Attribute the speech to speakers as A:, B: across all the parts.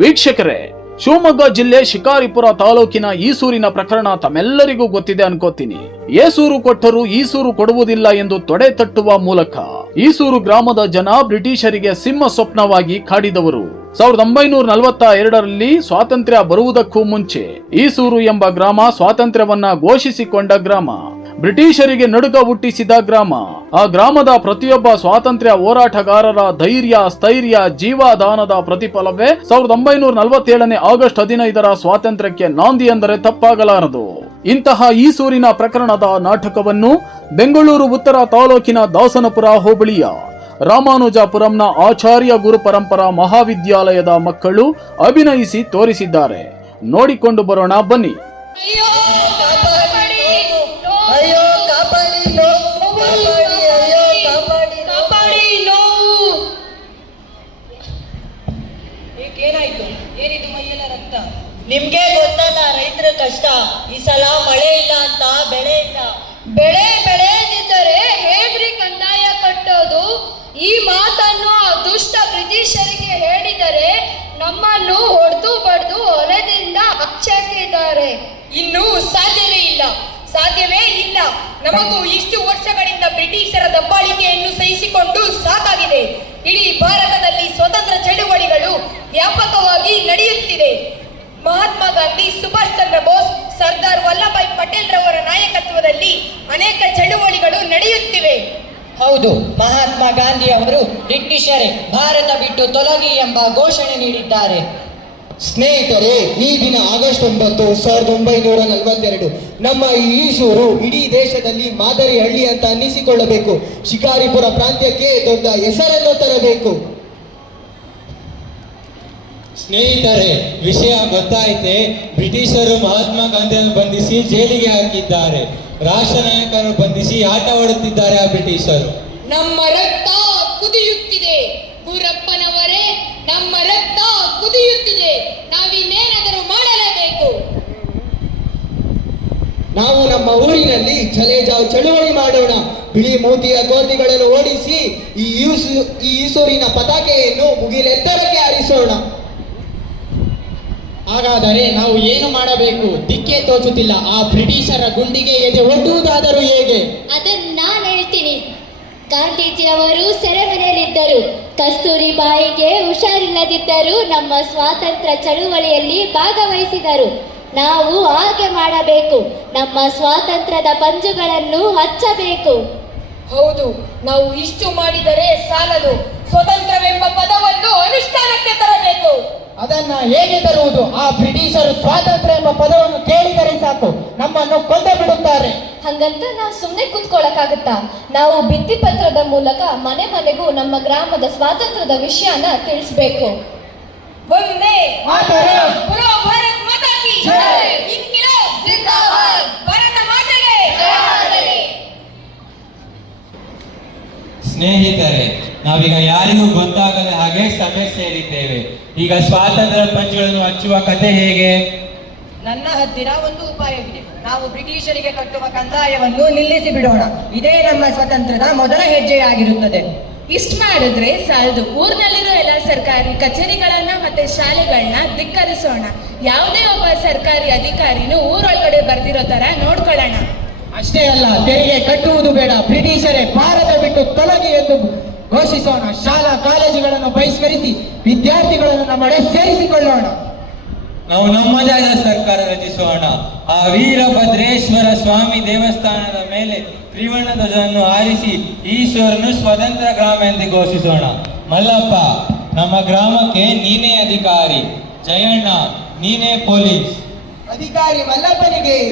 A: ವೀಕ್ಷಕರೇ, ಶಿವಮೊಗ್ಗ ಜಿಲ್ಲೆ ಶಿಕಾರಿಪುರ ತಾಲೂಕಿನ ಈಸೂರಿನ ಪ್ರಕರಣ ತಮ್ಮೆಲ್ಲರಿಗೂ ಗೊತ್ತಿದೆ ಅನ್ಕೋತೀನಿ. ಏಸೂರು ಕೊಟ್ಟರು ಈಸೂರು ಕೊಡುವುದಿಲ್ಲ ಎಂದು ತೊಡೆ ತಟ್ಟುವ ಮೂಲಕ ಈಸೂರು ಗ್ರಾಮದ ಜನ ಬ್ರಿಟಿಷರಿಗೆ ಸಿಂಹ ಸ್ವಪ್ನವಾಗಿ ಕಾಡಿದವರು. ಸಾವಿರದ ಒಂಬೈನೂರ ನಲವತ್ತ ಎರಡರಲ್ಲಿ ಸ್ವಾತಂತ್ರ್ಯ ಬರುವುದಕ್ಕೂ ಮುಂಚೆ ಈಸೂರು ಎಂಬ ಗ್ರಾಮ ಸ್ವಾತಂತ್ರ್ಯವನ್ನ ಘೋಷಿಸಿಕೊಂಡ ಗ್ರಾಮ. ಬ್ರಿಟಿಷರಿಗೆ ನಡುಕ ಹುಟ್ಟಿಸಿದ ಗ್ರಾಮ. ಆ ಗ್ರಾಮದ ಪ್ರತಿಯೊಬ್ಬ ಸ್ವಾತಂತ್ರ್ಯ ಹೋರಾಟಗಾರರ ಧೈರ್ಯ, ಸ್ಥೈರ್ಯ, ಜೀವದಾನದ ಪ್ರತಿಫಲವೇ ಸಾವಿರದ ಒಂಬೈನೂರ ನಲವತ್ತೇಳನೇ ಆಗಸ್ಟ್ ಹದಿನೈದರ ಸ್ವಾತಂತ್ರ್ಯಕ್ಕೆ ನಾಂದಿ ಎಂದರೆ ತಪ್ಪಾಗಲಾರದು. ಇಂತಹ ಈಸೂರಿನ ಪ್ರಕರಣದ ನಾಟಕವನ್ನು ಬೆಂಗಳೂರು ಉತ್ತರ ತಾಲೂಕಿನ ದಾಸನಪುರ ಹೋಬಳಿಯ ರಾಮಾನುಜಾಪುರಂನ ಆಚಾರ್ಯ ಗುರು ಪರಂಪರಾ ಮಹಾವಿದ್ಯಾಲಯದ ಮಕ್ಕಳು ಅಭಿನಯಿಸಿ ತೋರಿಸಿದ್ದಾರೆ. ನೋಡಿಕೊಂಡು ಬರೋಣ ಬನ್ನಿ.
B: ಅಯ್ಯೋ ಕಾಪಾಡಿ
C: ಅಯ್ಯೋ ಕಾಪಾಡಿ ನೋವು ಕಾಪಾಡಿ ಅಯ್ಯೋ ಕಾಪಾಡಿ
B: ಕಾಪಾಡಿ ನೋವು
D: ಏನಿದು ಮೈಯೆಲ್ಲ ರಕ್ತ?
C: ನಿಮ್ಗೆ ಗೊತ್ತಲ್ಲ ರೈತರ ಕಷ್ಟ. ಈ ಸಲ ಮಳೆ ಇಲ್ಲ ಅಂತ ಬೆಳೆ ಇಲ್ಲ.
B: ಬೆಳೆ ಬೆಳೆಯದಿದ್ದರೆ ಹೇಗ್ರಿ ಕಂದಾಯ ಕಟ್ಟೋದು ಈ ಮಾತನ್ನು ಆ ದುಷ್ಟ ಬ್ರಿಟಿಷರಿಗೆ ನಮ್ಮನ್ನು ಹೊಡೆದು ಬಡ್ದು ಹೊಲದಿಂದ ಹಚ್ಚಾಕಿದ್ದಾರೆ
D: ಇನ್ನು ಸಾಧ್ಯವೇ ಇಲ್ಲ. ಸಾಧ್ಯವೇ ಇಲ್ಲ. ನಮಗೂ ಇಷ್ಟು ವರ್ಷಗಳಿಂದ ಬ್ರಿಟಿಷರ ದಬ್ಬಾಳಿಕೆಯನ್ನು ಸಹಿಸಿಕೊಂಡು ಸಾಕಾಗಿದೆ. ಇಡೀ ಭಾರತದಲ್ಲಿ ಸ್ವತಂತ್ರ ಚಳುವಳಿಗಳು ವ್ಯಾಪಕವಾಗಿ ನಡೆಯುತ್ತಿದೆ. ಮಹಾತ್ಮ ಗಾಂಧಿ ಸುಭಾಷ್ ಚಂದ್ರ ಬೋಸ್, ಸರ್ದಾರ್ ವಲ್ಲಭಾಯಿ ಪಟೇಲ್ ರವರ ನಾಯಕತ್ವದಲ್ಲಿ ಅನೇಕ ಚಳುವಳಿಗಳು ನಡೆಯುತ್ತಿವೆ.
E: ಹೌದು ಮಹಾತ್ಮ ಗಾಂಧಿ ಅವರು ಬ್ರಿಟಿಷರೇ ಭಾರತ ಬಿಟ್ಟು ತೊಲಗಿ ಎಂಬ ಘೋಷಣೆ ನೀಡಿದ್ದಾರೆ.
F: ಸ್ನೇಹಿತರೆ ಈ ದಿನ ಆಗಸ್ಟ್ ಒಂಬತ್ತು ಸಾವಿರದ ಒಂಬೈನೂರ ನಲವತ್ತೆರಡು. ನಮ್ಮ ಈ ಈಸೂರು ಇಡೀ ದೇಶದಲ್ಲಿ ಮಾದರಿ ಹಳ್ಳಿ ಅಂತ ಅನ್ನಿಸಿಕೊಳ್ಳಬೇಕು. ಶಿಕಾರಿಪುರ ಪ್ರಾಂತ್ಯಕ್ಕೆ ದೊಡ್ಡ ಹೆಸರನ್ನು ತರಬೇಕು.
G: ಸ್ನೇಹಿತರೆ ವಿಷಯ ಗೊತ್ತಾಯ್ತೆ ಬ್ರಿಟಿಷರು ಮಹಾತ್ಮ ಗಾಂಧಿಯನ್ನು ಬಂಧಿಸಿ ಜೈಲಿಗೆ ಹಾಕಿದ್ದಾರೆ. ರಾಷ್ಟ್ರ ಬಂಧಿಸಿ ಆಟವಾಡುತ್ತಿದ್ದಾರೆ ಆ ಬ್ರಿಟಿಷರು.
B: ನಮ್ಮ ರಕ್ತ ಕುದಿಯುತ್ತಿದೆ. ಗುರಪ್ಪನವರೇ ನಮ್ಮ ರಕ್ತ ಕುದಿಯುತ್ತಿದೆ. ನಾವಿನ್ನೇನಾದರೂ ಮಾಡಲೇಬೇಕು?
F: ನಾವು ನಮ್ಮ ಊರಿನಲ್ಲಿ ಚಲೇಜಾವ್ ಚಳುವಳಿ ಮಾಡೋಣ. ಬಿಳಿ ಮೂತಿಯ ಗೋಧಿಗಳನ್ನು ಓಡಿಸಿ ಈ ಈಸೂರಿನ ಪತಾಕೆಯನ್ನು ಮುಗಿಲೆತ್ತರಕ್ಕೆ ಹಾರಿಸೋಣ.
E: ಹಾಗಾದರೆ ನಾವು ಏನು ಮಾಡಬೇಕು? ದಿಕ್ಕೆ ತೋಚುತ್ತಿಲ್ಲ. ಆ ಬ್ರಿಟಿಷರ ಗುಂಡಿಗೆ ಎದೆ ಒಡ್ಡುವುದಾದರೂ ಹೇಗೆ?
H: ಅದನ್ನು ನಾನು ಹೇಳ್ತೀನಿ. ಗಾಂಧೀಜಿಯವರು ಸೆರೆಮನೆಯಲ್ಲಿದ್ದರು. ಕಸ್ತೂರಿ ಬಾಯಿಗೆ ಹುಷಾರಿಲ್ಲದಿದ್ದರೂ ನಮ್ಮ ಸ್ವಾತಂತ್ರ್ಯ ಚಳುವಳಿಯಲ್ಲಿ ಭಾಗವಹಿಸಿದರು. ನಾವು ಹಾಗೆ ಮಾಡಬೇಕು. ನಮ್ಮ ಸ್ವಾತಂತ್ರ್ಯದ ಪಂಜುಗಳನ್ನು ಹಚ್ಚಬೇಕು.
D: ಹೌದು ನಾವು ಇಷ್ಟು ಮಾಡಿದರೆ ಸಾಲದು. ಸ್ವತಂತ್ರವೆಂಬ ಪದವನ್ನು ಅನುಷ್ಠಾನಕ್ಕೆ ತರಬೇಕು.
E: ಅದನ್ನ ಹೇಗೆ ತರುವುದು? ಆ ಬ್ರಿಟಿಷರು ಸ್ವಾತಂತ್ರ್ಯ ಎಂಬ ಪದವನ್ನು ಕೇಳಿದರೆ ಸಾಕು. ನಮ್ಮನ್ನು ಕೊಂದ ಬಿಡುತ್ತಾರೆ.
H: ಹಂಗಂತ ನಾವು ಸುಮ್ಮನೆ ಕೂತ್ಕೊಳ್ಳೋಕ್ಕಾಗತ್ತಾ ನಾವು ಭಿತ್ತಿಪತ್ರದ ಮೂಲಕ ಮನೆ ಮನೆಗೂ ನಮ್ಮ ಗ್ರಾಮದ ಸ್ವಾತಂತ್ರ್ಯದ ವಿಷಯನ ತಿಳಿಸ್ಬೇಕು.
D: ಒಂದೇ
E: ಮಾತರಂ.
D: ಪುರೋ ಭಾರತ್ ಮಾತಾ ಕಿ
E: ಜೈ.
D: ಇನ್ಕಿಲಾಬ್ ಜಿಂದಾಬಾದ್. ಭಾರತ ಮಾತೆಗೆ.
G: ಸ್ನೇಹಿತರೆ ನಾವೀಗ ಯಾರಿಗೂ ಗೊತ್ತಾಗದ ಹಾಗೆ ಸಭೆ ಸೇರಿದ್ದೇವೆ. ಈಗ ಸ್ವಾತಂತ್ರ್ಯ ಪಂಚಗಳನ್ನು ಹಚ್ಚುವ ಕತೆ ಹೇಗೆ?
D: ನನ್ನ ಹತ್ತಿರ ಒಂದು ಉಪಾಯವಿದೆ ನಾವು ಬ್ರಿಟಿಷರಿಗೆ ಕಟ್ಟುವ ಕಂದಾಯವನ್ನು ನಿಲ್ಲಿಸಿ ಬಿಡೋಣ. ಇದೇ ನಮ್ಮ ಸ್ವತಂತ್ರದ ಮೊದಲ ಹೆಜ್ಜೆಯಾಗಿರುತ್ತದೆ.
I: ಇಷ್ಟು ಮಾಡಿದ್ರೆ ಸಾಲದು. ಊರಿನಲ್ಲಿರೋ ಎಲ್ಲ ಸರ್ಕಾರಿ ಕಚೇರಿಗಳನ್ನ ಮತ್ತೆ ಶಾಲೆಗಳನ್ನ ಧಿಕ್ಕರಿಸೋಣ. ಯಾವುದೇ ಒಬ್ಬ ಸರ್ಕಾರಿ ಅಧಿಕಾರಿನೂ ಊರೊಳಗಡೆ ಬರ್ದಿರೋ ತರ ನೋಡ್ಕೊಳ್ಳೋಣ.
E: ಅಷ್ಟೇ ಅಲ್ಲ ತೆರಿಗೆ ಕಟ್ಟುವುದು ಬೇಡ. ಬ್ರಿಟಿಷರೇ ಭಾರತ ಬಿಟ್ಟು ತೊಲಗಿ ಎಂದು ಘೋಷಿಸೋಣ. ಶಾಲಾ ಕಾಲೇಜುಗಳನ್ನು ಬಹಿಷ್ಕರಿಸಿ ವಿದ್ಯಾರ್ಥಿಗಳನ್ನು ನಮ್ಮಡೆ ಸೇರಿಸಿಕೊಳ್ಳೋಣ.
G: ನಾವು ನಮ್ಮದಾದ ಸರ್ಕಾರ ರಚಿಸೋಣ. ಆ ವೀರಭದ್ರೇಶ್ವರ ಸ್ವಾಮಿ ದೇವಸ್ಥಾನದ ಮೇಲೆ ತ್ರಿವರ್ಣ ಧ್ವಜವನ್ನು ಆರಿಸಿ ಈಶ್ವರನು ಸ್ವತಂತ್ರ ಗ್ರಾಮ ಎಂದು ಘೋಷಿಸೋಣ. ಮಲ್ಲಪ್ಪ ನಮ್ಮ ಗ್ರಾಮಕ್ಕೆ ನೀನೇ ಅಧಿಕಾರಿ. ಜಯಣ್ಣ ನೀನೇ ಪೊಲೀಸ್.
F: ಅಧಿಕಾರಿ ಮಲ್ಲಪ್ಪನಿಗೆ.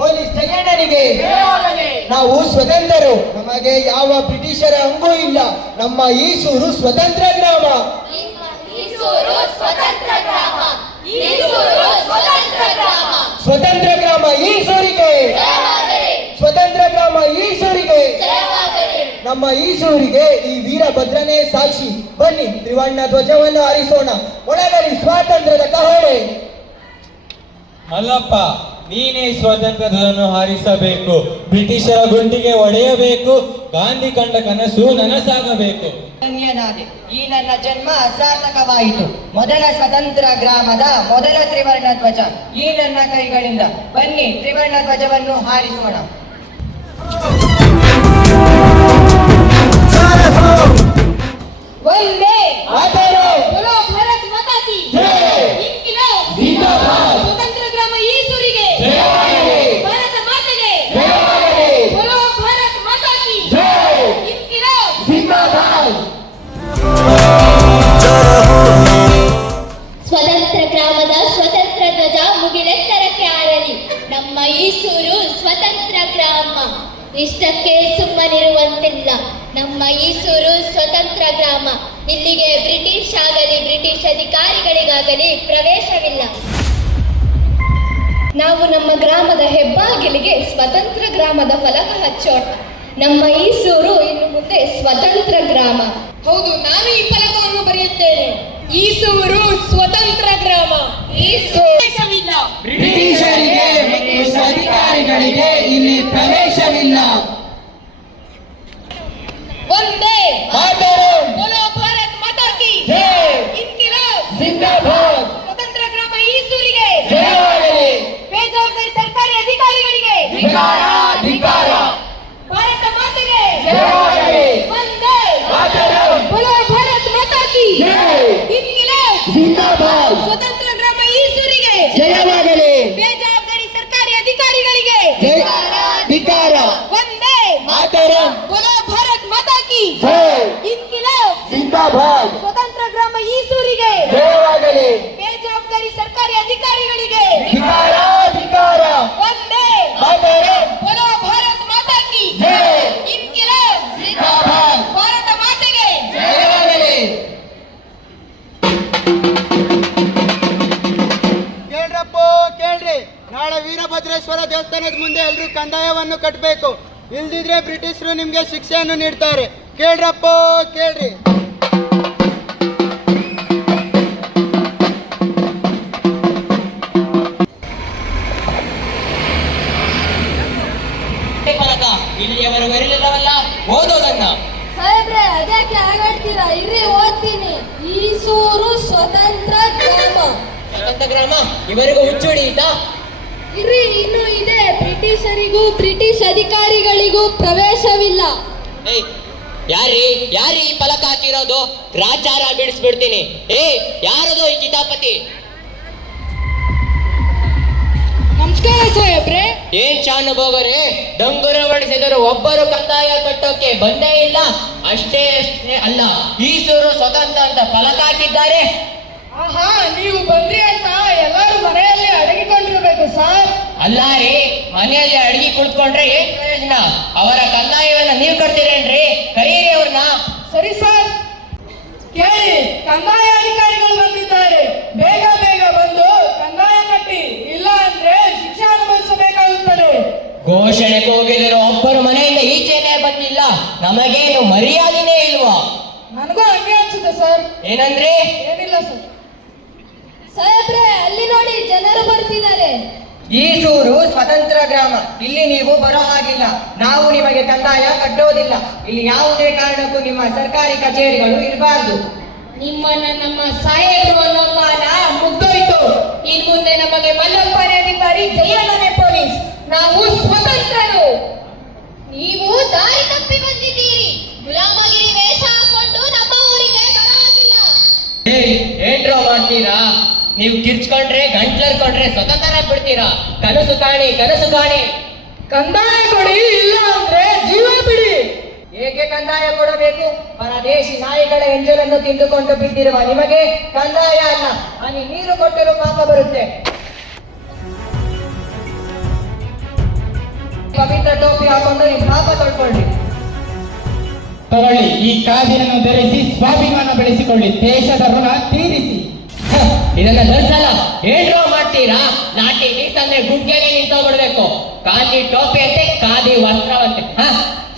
F: ಪೊಲೀಸ್ ಜಯಣ್ಣನಿಗೆ ನಾವು ಸ್ವತಂತ್ರರು ನಮಗೆ ಯಾವ ಬ್ರಿಟಿಷರ ಹಂಗೂ ಇಲ್ಲ. ನಮ್ಮ ಈಸೂರು ಸ್ವತಂತ್ರ ಗ್ರಾಮ. ಸ್ವತಂತ್ರ ಗ್ರಾಮ. ಈಸೂರಿಗೆ. ಸ್ವತಂತ್ರ ಗ್ರಾಮ ಈಸೂರಿಗೆ. ನಮ್ಮ ಈಸೂರಿಗೆ ಈ ವೀರಭದ್ರನೇ ಸಾಕ್ಷಿ. ಬನ್ನಿ ತ್ರಿವರ್ಣ ಧ್ವಜವನ್ನು ಹಾರಿಸೋಣ. ಒಳಗಡೆ ಸ್ವಾತಂತ್ರ್ಯದ ಕಹಳೆ.
G: ಮಲ್ಲಪ್ಪ ನೀನೇ ಸ್ವಾತಂತ್ರ್ಯವನ್ನು ಹಾರಿಸಬೇಕು. ಬ್ರಿಟಿಷರ ಗುಂಡಿಗೆ ಒಡೆಯಬೇಕು. ಗಾಂಧಿ ಕಂಡ ಕನಸು ನನಸಾಗಬೇಕು.
J: ಧನ್ಯನಾದೆ. ಈ ನನ್ನ ಜನ್ಮ ಅಸಾರ್ಥಕವಾಯಿತು. ಮೊದಲ ಸ್ವತಂತ್ರ ಗ್ರಾಮದ ಮೊದಲ ತ್ರಿವರ್ಣ ಧ್ವಜ. ಈ ನನ್ನ ಕೈಗಳಿಂದ ಬನ್ನಿ ತ್ರಿವರ್ಣ ಧ್ವಜವನ್ನು ಹಾರಿಸೋಣ.
D: ಒಂದೇ
H: ಇಷ್ಟಕ್ಕೆ ಸುಮ್ಮನಿರುವಂತಿಲ್ಲ. ನಮ್ಮ ಈಸೂರು ಸ್ವತಂತ್ರ ಗ್ರಾಮ. ಇಲ್ಲಿಗೆ ಬ್ರಿಟಿಷ್ ಆಗಲಿ, ಬ್ರಿಟಿಷ್ ಅಧಿಕಾರಿಗಳಿಗಾಗಲಿ ಪ್ರವೇಶವಿಲ್ಲ. ನಾವು ನಮ್ಮ ಗ್ರಾಮದ ಹೆಬ್ಬಾಗಿಲಿಗೆ ಸ್ವತಂತ್ರ ಗ್ರಾಮದ ಫಲಕ ಹಚ್ಚೋಣ. ನಮ್ಮ ಈಸೂರು ಇನ್ನು ಮುಂದೆ ಸ್ವತಂತ್ರ ಗ್ರಾಮ.
D: ಹೌದು ನಾನು ಈ ಫಲಕವನ್ನು ಬರೆಯುತ್ತೇನೆ ಈಸೂರು ಸ್ವತಂತ್ರ ಗ್ರಾಮ.
F: ಬ್ರಿಟಿಷರಿಗೆ ಮತ್ತು ಅಧಿಕಾರಿಗಳಿಗೆ ಇಲ್ಲಿ ಪ್ರವೇಶವಿಲ್ಲ.
D: ಒಂದೇ. ಸ್ವತಂತ್ರ ಗ್ರಾಮ ಈಸೂರಿಗೆ. ಬೇಜವಾಬ್ದಾರಿ ಸರ್ಕಾರಿ ಅಧಿಕಾರಿಗಳಿಗೆ. ಭಾರತ ಮಾತೆಗೆ. की
F: ಭಾರತ್
D: ಮಾತಾ
F: ಕಿ
D: ಸ್ವತಂತ್ರ
F: ಜಯವಾಗಲಿ
D: ಬೇಜವಾಬ್ದಾರಿ ಸರ್ಕಾರಿ ಅಧಿಕಾರಿಗಳಿಗೆ.
F: ಜಯ ಧಿಕಾರ
D: ಒಂದೇ
F: ಮಾತರಂ
D: ಬೋಲೋ ಭಾರತ್ ಮಾತಾ ಕಿ
F: ಜೈ
D: ಇನ್ಕಿಲಾಬ್.
F: ಜಿಂದಾಬಾದ್
D: ಸ್ವತಂತ್ರ ಗ್ರಾಮ ಈಸೂರಿಗೆ.
F: ಜಯವಾಗಲಿ.
K: ದೇವಸ್ಥಾನದ ಮುಂದೆ ಎಲ್ಲರೂ ಕಂದಾಯವನ್ನು ಕಟ್ಟಬೇಕು ಇಲ್ದಿದ್ರೆ ಬ್ರಿಟಿಷರು ನಿಮ್ಗೆ ಶಿಕ್ಷೆಯನ್ನು ನೀಡ್ತಾರೆ. ಕೇಳ್ರಪ್ಪ ಕೇಳ್ರಿ.
J: ಫಲಕ ಇಲ್ಲಿಯವರೆಗೂ ಇರಲಿಲ್ಲವಲ್ಲ ಓದೋದನ್ನ
H: ಸಾಹೇಬ್ರೆ ಅದ್ಯಾಕೆ ಆಗಾಡ್ತೀರಾ ಇರ್ರಿ ಓದ್ತೀನಿ. ಈಸೂರು ಸ್ವತಂತ್ರ ಗ್ರಾಮ.
J: ಸ್ವತಂತ್ರ ಗ್ರಾಮ? ಇವರಿಗೂ ಹುಚ್ಚುಡಿ ಹಿಡಿಯಿತಾ
H: ಇರ್ರಿ ಇನ್ನು ಇದೆ. ಬ್ರಿಟಿಷರಿಗೂ ಬ್ರಿಟಿಷ್ ಅಧಿಕಾರಿಗಳಿಗೂ ಪ್ರವೇಶವಿಲ್ಲ.
J: ಏಯ್ ಯಾರಿ ಯಾರಿ ಈ ಫಲಕ ಹಾಕಿರೋದು? ಗ್ರಾಚಾರ ಬಿಡಿಸ್ಬಿಡ್ತೀನಿ. ಏ ಯಾರದು ಈ ಕಿತಾಪತಿ?
D: ನಮಸ್ಕಾರ ಸಾಹೇಬ್ರೆ.
J: ಏನ್ ಶಾನು ಬೋಗರೆ ಡಂಗುರ ಹೊಡಿಸಿದರು ಒಬ್ಬರು ಕಂದಾಯ ಕಟ್ಟೋಕೆ ಬಂದೇ ಇಲ್ಲ. ಅಷ್ಟೇ ಅಷ್ಟೇ ಅಲ್ಲ ಈಸೂರು ಸ್ವತಂತ್ರ ಅಂತ ಫಲಕ ಹಾಕಿದ್ದಾರೆ.
D: ಆಹಾ ನೀವು ಬಂದ್ರಿ ಅಂತ ಎಲ್ಲರೂ ಮನೆಯಲ್ಲಿ ಅಡಗಿಕೊಂಡಿರ್ಬೇಕು ಸರ್.
J: ಅಲ್ಲ ರೀ ಮನೆಯಲ್ಲಿ ಅಡಿಗೆ ಕುಳಿತುಕೊಂಡ್ರೆ ಏನ್ ಪ್ರಯೋಜನ? ಅವರ ಕಂದಾಯವನ್ನ ನೀವು ಕಟ್ತೀರೇನ್ರಿ? ಕರೀರಿ ಅವ್ರನ್ನ.
D: ಸರಿ ಸರ್. ಕೇಳಿ ಕಂದಾಯ ಅಧಿಕಾರಿಗಳು ಬಂದಿದ್ದಾರೆ. ಬೇಗ ಬೇಗ ಬಂದು ಕಂದಾಯ ಕಟ್ಟಿ. ಇಲ್ಲ ಅಂದ್ರೆ ಶಿಕ್ಷೆ ಅನುಭವಿಸಬೇಕಾಗುತ್ತದೆ.
J: ಘೋಷಣೆ ಹೋಗಿದ್ರು ಒಬ್ಬರು ಮನೆಯಿಂದ ಈಚೆನೆ ಬಂದಿಲ್ಲ. ನಮಗೇನು ಮರ್ಯಾದೆನೇ ಇಲ್ವಾ?
D: ನನಗೂ ಹಂಗೆ ಅನ್ಸುತ್ತೆ ಸರ್.
J: ಏನಂದ್ರೆ
D: ಏನಿಲ್ಲ ಸರ್
H: ಸಾಹೇಬ್ರೆ ಅಲ್ಲಿ ನೋಡಿ ಜನರು ಈ
J: ಸೂರು ಸ್ವತಂತ್ರ ಗ್ರಾಮ. ಇಲ್ಲಿ ನೀವು ಬರೋ ಹಾಗಿಲ್ಲ. ನಾವು ನಿಮಗೆ ಕಂದಾಯ ಕಟ್ಟೋದಿಲ್ಲ. ಇಲ್ಲಿ ಯಾವುದೇ ಕಾರಣಕ್ಕೂ ನಿಮ್ಮ ಸರ್ಕಾರಿ ಕಚೇರಿಗಳು ಇರಬಾರ್ದು.
D: ನಿಮ್ಮನ್ನ ನಮ್ಮ ಸಾಹೇಬರು ಅನ್ನೋ ಕಾಲ ಮುಗ್ದೋಯ್ತು. ಇನ್ ಮುಂದೆ ನಮಗೆ ಅಧಿಕಾರಿ ಜಯಣ್ಣನೇ ಪೊಲೀಸ್. ನಾವು ಸ್ವತಂತ್ರರು.
H: ನೀವು ದಾರಿ ತಪ್ಪಿ ಬಂದಿದ್ದೀರಿ. ಗುಲಾಮಗಿರಿ ವೇಷ ಹಾಕೊಂಡು ನಮ್ಮ ಊರಿಗೆ ಬರೋದಿಲ್ಲ
J: ಏನ್ರೋ ಮಾಡ್ತೀರಾ ನೀವು ಕಿರ್ಚ್ಕೊಂಡ್ರೆ ಗಂಟ್ಲರ್ಕೊಂಡ್ರೆ ಸ್ವತಂತ್ರ ಬಿಡ್ತೀರಾ? ಕನಸು ಕಾಣಿ ಕನಸು ಕಾಣಿ.
D: ಕಂದಾಯ ಕೊಡಿ ಇಲ್ಲ ಅಂದ್ರೆ ಜೀವ ಬಿಡಿ.
J: ಏಕೆ ಕಂದಾಯ ಕೊಡಬೇಕು? ಪರದೇಶಿ ನಾಯಿಗಳ ಎಂಜಲನ್ನು ತಿಂದುಕೊಂಡು ಬಿದ್ದಿರುವ ನಿಮಗೆ ಕಂದಾಯ ಅಲ್ಲ ಅಲ್ಲಿ ನೀರು ಕೊಟ್ಟರು ಪಾಪ ಬರುತ್ತೆ. ಪವಿತ್ರ ಟೋಪಿ ಹಾಕೊಂಡು ನೀವು ಪಾಪ ತೊಳ್ಕೊಳ್ಳಿ
F: ತಗೊಳ್ಳಿ ಈ ಕಾದಿಯನ್ನು ಧರಿಸಿ ಸ್ವಾಭಿಮಾನ ಬೆಳೆಸಿಕೊಳ್ಳಿ ದೇಶದ ಋಣ ತೀರಿಸಿ.
J: ಇದನ್ನ ಧರಿಸಲ್ಲ ಏನ್ರೋ ಮಾಡ್ತೀರಾ? ನಾಟಿ ನೀತಂದ್ರೆ ಗುಡ್ಗೆನೆ ನಿಂತೋಗ್ಬಿಡ್ಬೇಕು ಕಾದಿ ಟೋಪಿ ಅಂತೆ ಕಾದಿ ವಸ್ತ್ರವಂತೆ. ಹಾ?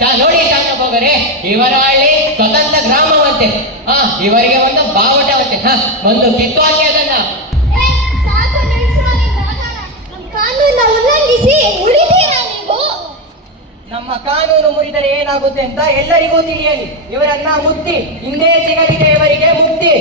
J: ಚಾ ನೋಡಿ ಶಾಂತ ಹೋಗರೆ ಇವರ ಹಳ್ಳಿ ಸ್ವತಂತ್ರ ಗ್ರಾಮವಂತೆ. ಹಾ ಇವರಿಗೆ ಒಂದು ಬಾವಟವಂತೆ. ಹಾ ಒಂದು ಕಿತ್ತು ಹಾಕಿ ಅದನ್ನ
H: ಸಾಕು ನಿಲ್ಸು ನಿನ್ನ ಕಾನೂನ ಉಲ್ಲಂಘಿಸಿ ಉಳಿದೀರಾ ನೀವು?
C: ನಮ್ಮ ಕಾನೂನು ಮುರಿದರೆ ಏನಾಗುತ್ತೆ ಅಂತ ಎಲ್ಲರಿಗೂ ತಿಳಿಯಲಿ. ಇವರನ್ನ ಮುಕ್ತಿ ಹಿಂದೆ ಸಿಗಲಿದೆ ಇವರಿಗೆ ಮುಕ್ತಿ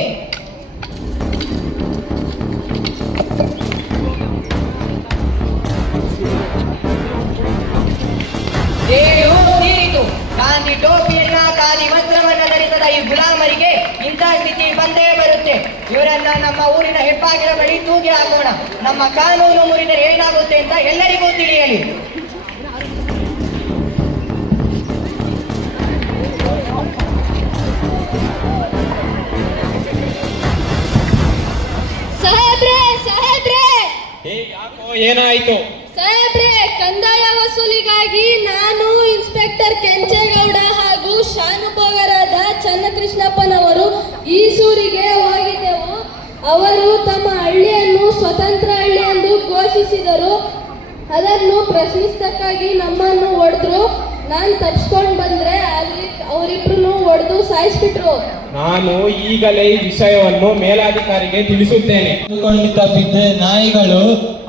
C: ಗಾಂಧಿ ಟೋಪಿಯನ್ನ ಖಾಲಿ ವಸ್ತ್ರವನ್ನ ಧರಿಸದ ಈ ಗುಲಾಮರಿಗೆ ಇಂಥ ಸ್ಥಿತಿ ಬಂದೇ ಬರುತ್ತೆ. ಇವರನ್ನ ನಮ್ಮ ಊರಿನ ಹೆಬ್ಬಾಗಿಲ ಬಳಿ ತೂಗಿ ಹಾಕೋಣ. ನಮ್ಮ ಕಾನೂನು ಮುರಿದರೆ ಏನಾಗುತ್ತೆ ಅಂತ ಎಲ್ಲರಿಗೂ ತಿಳಿಯಲಿ.
L: ಏನಾಯ್ತು?
H: ಸಾಹೇಬ್ರೆ ಕಂದಾಯ ವಸೂಲಿಗಾಗಿ ನಾನು ಇನ್ಸ್ಪೆಕ್ಟರ್ ಕೆಂಚೇಗೌಡ ಹಾಗೂ ಶಾನುಭೋಗರಾದ ಚನ್ನಕೃಷ್ಣಪ್ಪನವರು ಈಸೂರಿಗೆ ಹೋಗಿದ್ದೆವು. ಅವರು ತಮ್ಮ ಹಳ್ಳಿಯನ್ನು ಸ್ವತಂತ್ರ ಹಳ್ಳಿ ಎಂದು ಘೋಷಿಸಿದರು. ಅದನ್ನು ಪ್ರಶ್ನಿಸಕ್ಕಾಗಿ ನಮ್ಮನ್ನು ಹೊಡೆದ್ರು. ನಾನು ತಪ್ಪಿಸ್ಕೊಂಡು ಬಂದ್ರೆ ಅಲ್ಲಿ ಅವರಿಬ್ರು ಹೊಡೆದು ಸಾಯಿಸ್ಬಿಟ್ರು.
L: ನಾನು ಈಗಲೇ ಈ ವಿಷಯವನ್ನು ಮೇಲಾಧಿಕಾರಿಗೆ ತಿಳಿಸುತ್ತೇನೆ.
G: ಕೊಂಡಿದ್ದ ಬಿದ್ದ ನಾಯಿಗಳು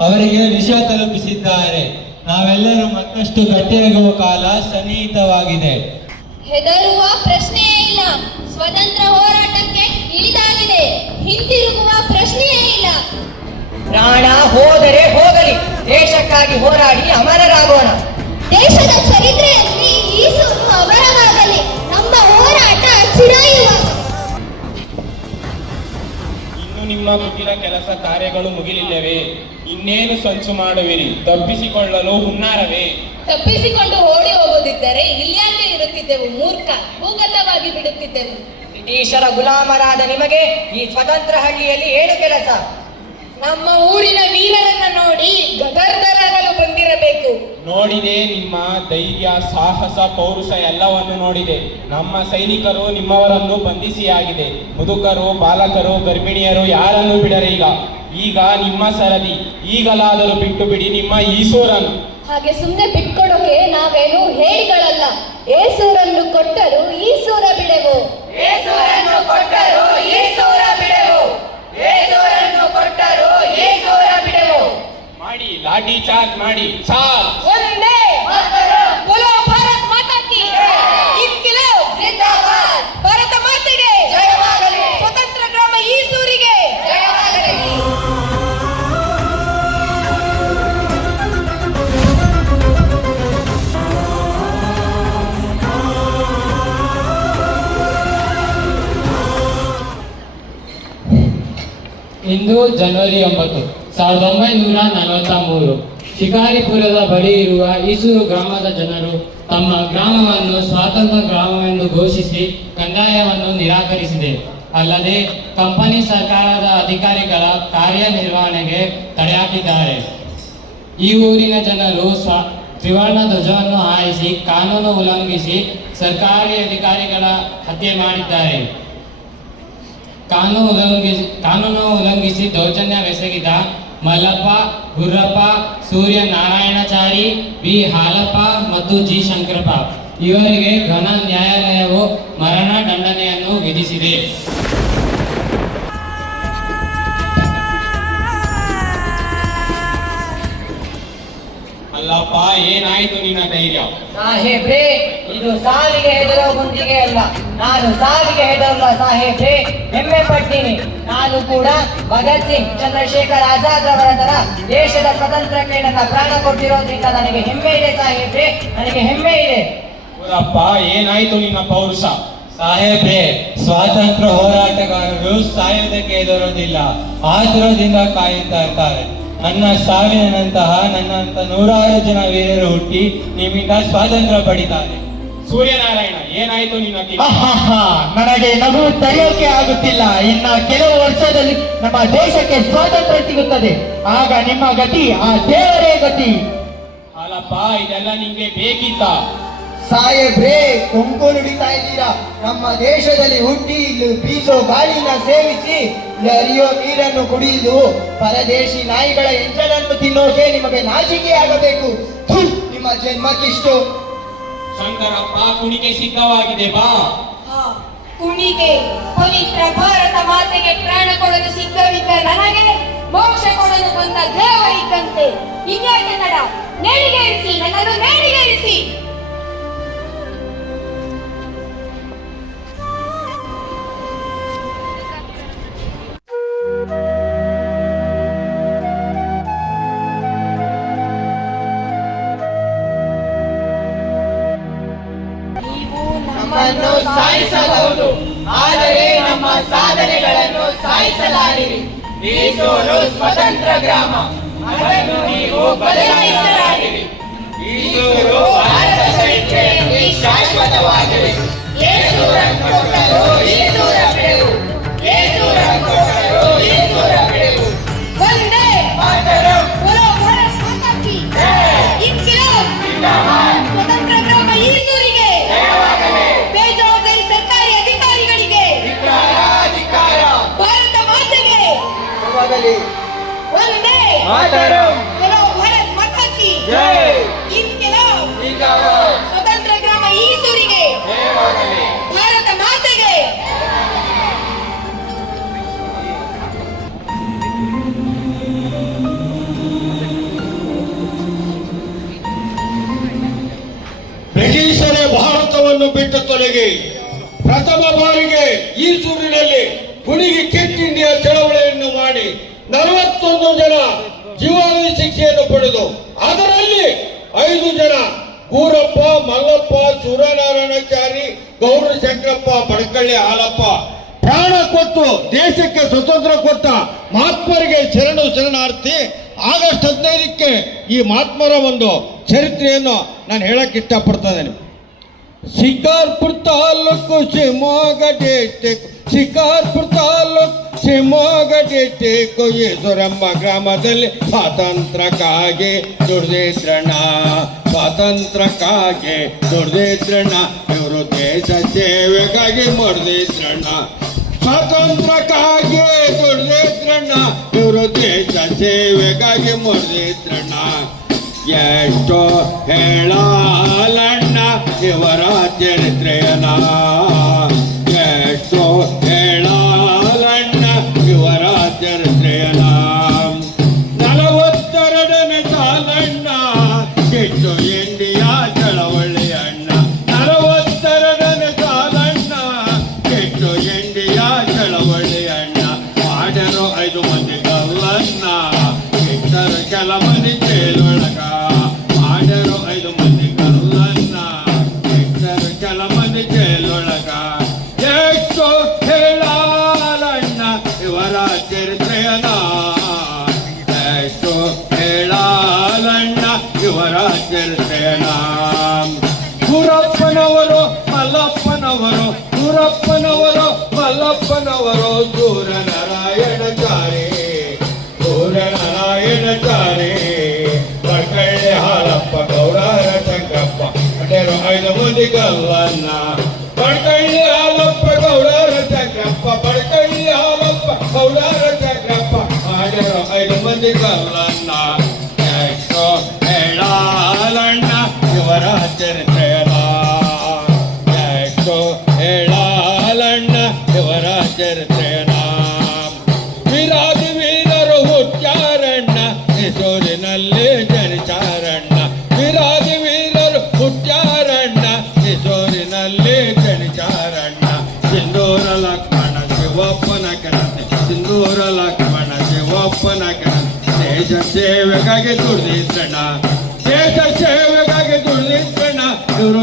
G: ಅವರಿಗೆ ವಿಷಯ ತಲುಪಿಸಿದ್ದಾರೆ. ನಾವೆಲ್ಲರೂ ಮತ್ತಷ್ಟು ಗಟ್ಟಿಯಾಗುವ ಕಾಲ ಸನ್ನಿಹಿತವಾಗಿದೆ.
H: ಹೆದರುವ ಪ್ರಶ್ನೆಯೇ ಇಲ್ಲ. ಸ್ವತಂತ್ರ ಹೋರಾಟಕ್ಕೆ ಇಳಿದಾಗಿದೆ. ಹಿಂತಿರುಗುವ ಪ್ರಶ್ನೆಯೇ ಇಲ್ಲ.
C: ಪ್ರಾಣ ಹೋದರೆ ಹೋಗಲಿ. ದೇಶಕ್ಕಾಗಿ ಹೋರಾಡಿ ಅಮರರಾಗೋಣ.
H: ದೇಶದ ಚರಿತ್ರೆಯಲ್ಲಿ ಈಸು ಅಮರವಾಗಲಿ. ನಮ್ಮ ಹೋರಾಟ ಚಿರಾಯುವಾಗಲಿ
L: ಇನ್ನು ನಿಮ್ಮ ಕುಟಿಲ ಕೆಲಸ ಕಾರ್ಯಗಳು ಮುಗಿಲಿಲ್ಲವೇ? ಇನ್ನೇನು ಸಂಚು ಮಾಡುವಿರಿ? ತಪ್ಪಿಸಿಕೊಳ್ಳಲು ಹುನ್ನಾರವೇ?
I: ತಪ್ಪಿಸಿಕೊಂಡು ಓಡಿ ಹೋಗುತ್ತಿದ್ದರೆ ಇಲ್ಯಾಕೆ ಇರುತ್ತಿದ್ದೆವು ಮೂರ್ಖ? ಭೂಗತವಾಗಿ ಬಿಡುತ್ತಿದ್ದೆವು.
C: ಬ್ರಿಟಿಷರ ಗುಲಾಮರಾದ ನಿಮಗೆ ಈ ಸ್ವತಂತ್ರ ಹಳ್ಳಿಯಲ್ಲಿ ಏನು ಕೆಲಸ?
D: ನಮ್ಮ ಊರಿನ ವೀರರನ್ನ ನೋಡಿ ಗದರ್ಧರಾಗಲು ಬಂದಿರಬೇಕು
L: ನೋಡಿದೆ ನಿಮ್ಮ ಧೈರ್ಯ ಸಾಹಸ ಪೌರುಷ ಎಲ್ಲವನ್ನು ನೋಡಿದೆ. ನಮ್ಮ ಸೈನಿಕರು ನಿಮ್ಮವರನ್ನು ಬಂಧಿಸಿಯಾಗಿದೆ. ಮುದುಕರು ಬಾಲಕರು ಗರ್ಭಿಣಿಯರು ಯಾರನ್ನು ಬಿಡರೆ ಈಗ. ಈಗ ನಿಮ್ಮ ಸರದಿ. ಈಗಲಾದರೂ ಬಿಟ್ಟು ಬಿಡಿ ನಿಮ್ಮ ಈಸೂರನ್ನು
H: ಹಾಗೆ ಸುಮ್ಮನೆ ಬಿಟ್ಕೊಡೋಕೆ ನಾವೇನು ಹೇಳಿಗಳಲ್ಲ. ಏಸೂರನ್ನು ಕೊಟ್ಟರು ಈಸೂರ ಬಿಡೆವು.
C: ಏಸೂರನ್ನು ಕೊಟ್ಟರು ಏಸೂರ ಬಿಡೆವು ಏಸೂರನ್ನು ಕೊಟ್ಟರು ಏಸೂರ ಬಿಡೆವು
L: ಮಾಡಿ ಲಾಠಿ ಚಾರ್ಜ್ ಮಾಡಿ.
D: ಒಂದೇ. ಬೋಲೋ ಭಾರತ್ ಮಾತಾ ಕಿ ಇನ್ಕಿಲಾಬ್ ಜಿಂದಾಬಾದ್ ಭಾರತ ಮಾತೆಗೆ.
C: ಜಯವಾಗಲಿ.
D: ಸ್ವತಂತ್ರ ಗ್ರಾಮ ಈಸೂರಿಗೆ.
M: ಇಂದು ಜನವರಿ ಒಂಬತ್ತು. ಸಾವಿರದ ಒಂಬೈನೂರ ನಲವತ್ತ ಮೂರು. ಶಿಕಾರಿಪುರದ ಬಳಿ ಇರುವ ಈಸೂರು ಗ್ರಾಮದ ಜನರು ತಮ್ಮ ಗ್ರಾಮವನ್ನು ಸ್ವಾತಂತ್ರ್ಯ ಗ್ರಾಮವೆಂದು ಘೋಷಿಸಿ ಕಂದಾಯವನ್ನು ನಿರಾಕರಿಸಿದೆ. ಅಲ್ಲದೆ ಕಂಪನಿ ಸರ್ಕಾರದ ಅಧಿಕಾರಿಗಳ ಕಾರ್ಯನಿರ್ವಹಣೆಗೆ ತಡೆಹಾಕಿದ್ದಾರೆ ಈ ಊರಿನ ಜನರು ಸ್ವ, ತ್ರಿವರ್ಣ ಧ್ವಜವನ್ನು ಹಾಯಿಸಿ ಕಾನೂನು ಉಲ್ಲಂಘಿಸಿ ಸರ್ಕಾರಿ ಅಧಿಕಾರಿಗಳ ಹತ್ಯೆ ಮಾಡಿದ್ದಾರೆ. ಕಾನೂನು ಉಲ್ಲಂಘಿಸಿ ಕಾನೂನು ಉಲ್ಲಂಘಿಸಿ ದೌರ್ಜನ್ಯವೆಸಗಿದ ಮಲ್ಲಪ್ಪ, ಗುರ್ರಪ್ಪ, ಸೂರ್ಯ ನಾರಾಯಣಚಾರಿ, ಬಿ. ಹಾಲಪ್ಪ ಮತ್ತು ಜಿ. ಶಂಕರಪ್ಪ. ಇವರಿಗೆ ಘನ ನ್ಯಾಯಾಲಯವು ಮರಣ ದಂಡನೆಯನ್ನು ವಿಧಿಸಿದೆ.
L: ಅಲ್ಲಪ್ಪ ಏನಾಯ್ತು ನಿನ್ನ ಧೈರ್ಯ?
C: ಸಾಹೇಬ್ರೆ ಇದು ಸಾವಿಗೆ ಹೆದರೋ ಗುಂಡಿಗೆ ಅಲ್ಲ. ನಾನು ಸಾವಿಗೆ ಹೆದರಲ್ಲ ಸಾಹೇಬ್ರೆ, ಹೆಮ್ಮೆ ಪಡ್ತೀನಿ. ನಾನು ಕೂಡ ಭಗತ್ ಸಿಂಗ್, ಚಂದ್ರಶೇಖರ್ ಆಜಾದ್ ಅವರ ತರ ದೇಶದ ಸ್ವತಂತ್ರಕ್ಕೆ ನನ್ನ ಪ್ರಾಣ ಕೊಟ್ಟಿರೋದ್ರಿಂದ ನನಗೆ ಹೆಮ್ಮೆ ಇದೆ ಸಾಹೇಬ್ರೆ, ನನಗೆ ಹೆಮ್ಮೆ ಇದೆ.
L: ಅಪ್ಪ ಏನಾಯ್ತು ನಿನ್ನ ಪೌರುಷ?
G: ಸಾಹೇಬ್ರೆ, ಸ್ವಾತಂತ್ರ್ಯ ಹೋರಾಟಗಾರರು ಸಾಯೋದಕ್ಕೆ ಎದುರೋದಿಲ್ಲ. ಆತುರದಿಂದ ಕಾಯುತ್ತಾ ಇರ್ತಾರೆ. ನನ್ನ ಸಾವಿನಂತಹ ನನ್ನಂತ ನೂರಾರು ಜನ ವೀರರು ಹುಟ್ಟಿ ನಿಮ್ಮಿಂದ ಸ್ವಾತಂತ್ರ್ಯ ಪಡಿತಾರೆ.
L: ಸೂರ್ಯನಾರಾಯಣ ಏನಾಯ್ತು ನಿನ್ನ?
G: ನನಗೆ ನಗು ತಡೆಯೋಕೆ ಆಗುತ್ತಿಲ್ಲ. ಇನ್ನ ಕೆಲವು ವರ್ಷದಲ್ಲಿ ನಮ್ಮ ದೇಶಕ್ಕೆ ಸ್ವಾತಂತ್ರ್ಯ ಸಿಗುತ್ತದೆ. ಆಗ ನಿಮ್ಮ ಗತಿ ಆ ದೇವರೇ ಗತಿ.
L: ಅಲ್ಲಪ್ಪ ಇದೆಲ್ಲ ನಿಮ್ಗೆ ಬೇಕಿತ್ತ?
F: ಸಾಹೇಬ್ರೇ ಕೊಂಕು ನುಡಿತಾ ಇದ್ದೀರಾ? ನಮ್ಮ ದೇಶದಲ್ಲಿ ಹುಟ್ಟಿ ಇಲ್ಲಿ ಬೀಸೋ ಗಾಳಿನ ಸೇವಿಸಿ ಹರಿಯೋ ನೀರನ್ನು ಕುಡಿಯುವುದು ಪರದೇಶಿ ನಾಯಿಗಳ ಎಂಜಲನ್ನು ತಿನ್ನೋಕೆ ನಿಮಗೆ ನಾಚಿಕೆ ಆಗಬೇಕು ನಿಮ್ಮ ಜನ್ಮಕ್ಕಿಷ್ಟು
L: ಶಂಕರಪ್ಪ ಕುಣಿಕೆ ಸಿದ್ಧವಾಗಿದೆ, ಬಾ.
D: ಕುಣಿಗೆ, ಪವಿತ್ರ ಭಾರತ ಮಾತೆಗೆ ಪ್ರಾಣ ಕೊಡಲು ಸಿದ್ಧವಿದ್ದ ನನಗೆ ಮೋಕ್ಷ ಕೊಡಲು ಬಂದ ದೇವ ಇದ್ದಂತೆ ಇನ್ಯಾಕೆ ತಡ ನೇಣಿಗೇರಿಸಿ ನನ್ನನ್ನು ನೇಣಿಗೇರಿಸಿ
E: ನಮ್ಮನ್ನು ಸಾಯಿಸಬಹುದು ಆದರೆ ನಮ್ಮ ಸಾಧನೆಗಳನ್ನು ಸಾಯಿಸಲಾರಿರಿ ಈಸೂರು ಸ್ವತಂತ್ರ ಗ್ರಾಮ. ಅದನ್ನು ನೀವು ಬದಲಾಯಿಸಲಾರಿರಿ. ಈಸೂರು ಭಾರತ ಚರಿತ್ರೆಯಲ್ಲಿ ಶಾಶ್ವತವಾಗಿದೆ ಏಸೂರನ್ನು ಕೊಟ್ಟರು ಈಸೂರ ಆಗಲಿ.
D: ಒಂದೇ
N: ಬ್ರಿಟಿಷರೇ ಭಾರತವನ್ನು ಬಿಟ್ಟ ತೊಲಗಿ ಪ್ರಥಮ ಬಾರಿಗೆ ಈ ಸೂರಿನಲ್ಲಿ ಹುಡುಗಿ ಕೆಟ್ ಇಂಡಿಯಾ ಚಳವಳಿ ಮಾಡಿ ನಲವತ್ತೊಂದು ಜನ ಜೀವಾವಧಿ ಶಿಕ್ಷೆಯನ್ನು ಪಡೆದು, ಅದರಲ್ಲಿ ಐದು ಜನ ಗೂರಪ್ಪ, ಮಲ್ಲಪ್ಪ, ಸೂರ್ಯನಾರಾಯಣಾಚಾರಿ, ಗೌರ ಶಂಕರಪ್ಪ, ಬಡಕಳ್ಳಿ ಹಾಲಪ್ಪ ಪ್ರಾಣ ಕೊಟ್ಟು, ದೇಶಕ್ಕೆ ಸ್ವತಂತ್ರ ಕೊಟ್ಟ ಮಹಾತ್ಮರಿಗೆ ಶರಣು ಶರಣಾರ್ಥಿ. ಆಗಸ್ಟ್ ಹದಿನೈದಕ್ಕೆ ಈ ಮಹಾತ್ಮರ ಒಂದು ಚರಿತ್ರೆಯನ್ನು ನಾನು ಹೇಳಕ್ಕೆ ಇಷ್ಟಪಡ್ತಾ ಶಿಕಾರ್ಪುರ ತಾಲೂಕು ಶಿವಮೊಗ್ಗ ಡಿಸ್ಟಿಕ್ ಶಿಕಾರ್ಪುರ ತಾಲೂಕು ಶಿವಮೊಗ್ಗ ಡಿಸ್ಟಿಕ್ ಈಶ್ವರಮ್ಮ ಗ್ರಾಮದಲ್ಲಿ ಸ್ವಾತಂತ್ರ್ಯಕ್ಕಾಗಿ ದುರ್ದೇತ್ರಣ ಸ್ವಾತಂತ್ರ್ಯಕ್ಕಾಗಿ ದುರ್ದೇತ್ರಣ ಇವರು ದೇಶ ಸೇವೆಗಾಗಿ ಮಾಡಿದ್ರಣ್ಣ ಸ್ವಾತಂತ್ರ್ಯಕ್ಕಾಗಿ ದುರ್ದೇತ್ರಣ ಇವರು ದೇಶ ಸೇವೆಗಾಗಿ ಮಾಡಿದ್ರಣ್ಣ ಎಷ್ಟೋ ಹೇಳಲಣ್ಣ ಇವರ ಚರಿತ್ರೆಯನ ಗುರಪ್ಪನವರು ಮಲ್ಲಪ್ಪನವರು ಗುರಪ್ಪನವರು ಮಲ್ಲಪ್ಪನವರು ಸೂರ್ಯನಾರಾಯಣಚಾರಿ ಸೂರ್ಯನಾರಾಯಣಚಾರಿ ಬಕಳ್ಳಿ ಹಾಲಪ್ಪ ಗೌರಾರ ಶಂಕರಪ್ಪ ಅಟೇರು ಐದು ಮಂದಿ ಗಲ್ಲನ್ನ ಬಡ್ಕಳ್ಳಿ ಹಾಲಪ್ಪ ಗೌರಾರ ಚಕ್ರಪ್ಪ ಬಡ್ಕಳ್ಳಿ ಹಾಲಪ್ಪ ಗೌರಾರ ಚಕ್ರಪ್ಪ ಆಡಿರೋ ಐದು ಮಂದಿ ಗಲ್ಲನ್ನ ಇವರ ಇವರು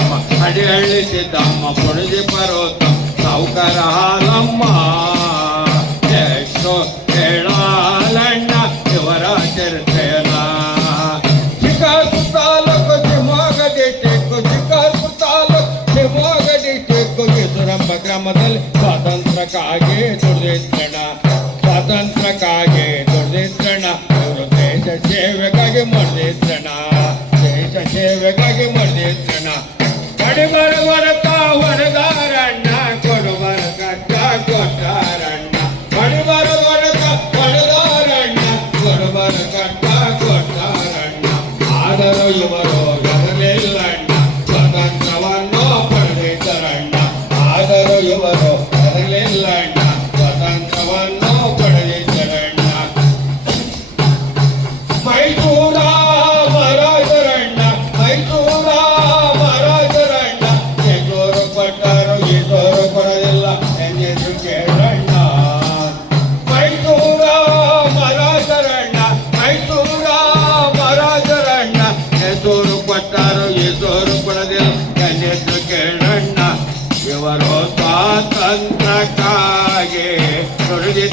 N: ಸಿದ್ದಮ್ಮ ಪುಣಜಿ ಪರ್ವತಮ್ಮ ಸಾವುಕಾರ ಹಾಲಮ್ಮ ಎಷ್ಟು ಹೇಳಾಲಣ್ಣ ಇವರ ಚರಿತ್ರೆಯನ ಶಿಕಾರ್ಪುರ ತಾಲೂಕು ಶಿವಮೊಗ್ಗ ಡಿಸ್ಟಿಕ್ ಶಿಕಾರ್ಪುರ ತಾಲೂಕು ಶಿವಮೊಗ್ಗ ಡಿಸ್ಟಿಕ್ ಯಸುರಂಬ ಗ್ರಾಮದಲ್ಲಿ ಸ್ವಾತಂತ್ರ್ಯಕ್ಕಾಗಿ Everybody wanna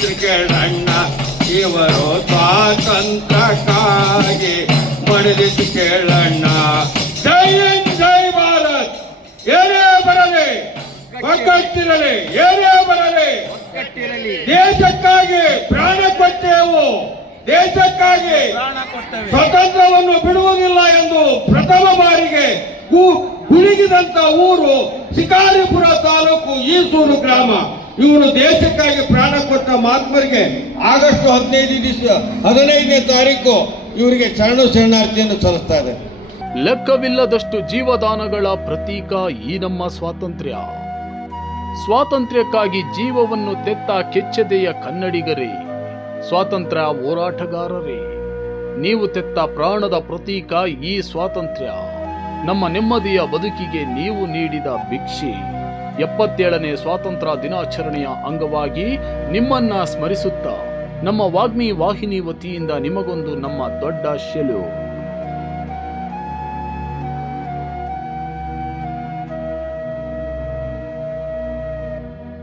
N: ಕೇಳಣ್ಣ ಇವರು ಸ್ವಾತಂತ್ರ್ಯಕ್ಕಾಗಿ ಮಡಿದಿದ್ದು ಕೇಳಣ್ಣ. ಜೈ ಜೈ ಭಾರತ್. ಏನೇ ಬರಲಿ ಒಗ್ಗಟ್ಟಿರಲಿ ಏನೇ ಬರಲಿ. ದೇಶಕ್ಕಾಗಿ ಪ್ರಾಣ ಕೊಟ್ಟೆವು. ದೇಶಕ್ಕಾಗಿ ಸ್ವತಂತ್ರವನ್ನು ಬಿಡುವುದಿಲ್ಲ ಎಂದು ಪ್ರಥಮ ಬಾರಿಗೆ ಗು- ಗುಡುಗಿದಂತ ಊರು ಶಿಕಾರಿಪುರ ತಾಲೂಕು ಈಸೂರು ಗ್ರಾಮ. ಇವರು ದೇಶಕ್ಕಾಗಿ ಪ್ರಾಣ ಕೊಟ್ಟ ಮಹಾತ್ಮರಿಗೆ ಆಗಸ್ಟ್ ಹದಿನೈದು ದಿವಸ, ಹದಿನೈದನೇ ತಾರೀಕು ಇವರಿಗೆ ಶರಣು ಶರಣಾರ್ಥಿಯನ್ನು ಇದೆ.
A: ಲೆಕ್ಕವಿಲ್ಲದಷ್ಟು ಜೀವದಾನಗಳ ಪ್ರತೀಕ ಈ ನಮ್ಮ ಸ್ವಾತಂತ್ರ್ಯ. ಸ್ವಾತಂತ್ರ್ಯಕ್ಕಾಗಿ ಜೀವವನ್ನು ತೆತ್ತ ಕೆಚ್ಚದೆಯ ಕನ್ನಡಿಗರೇ, ಸ್ವಾತಂತ್ರ್ಯ ಹೋರಾಟಗಾರರೇ, ನೀವು ತೆತ್ತ ಪ್ರಾಣದ ಪ್ರತೀಕ ಈ ಸ್ವಾತಂತ್ರ್ಯ. ನಮ್ಮ ನೆಮ್ಮದಿಯ ಬದುಕಿಗೆ ನೀವು ನೀಡಿದ ಭಿಕ್ಷೆ. ಎಪ್ಪತ್ತೇಳನೇ ಸ್ವಾತಂತ್ರ್ಯ ದಿನಾಚರಣೆಯ ಅಂಗವಾಗಿ ನಿಮ್ಮನ್ನ ಸ್ಮರಿಸುತ್ತಾ ನಮ್ಮ ವಾಗ್ಮಿ ವಾಹಿನಿ ವತಿಯಿಂದ ನಿಮಗೊಂದು ನಮ್ಮ ದೊಡ್ಡ ಶೆಲು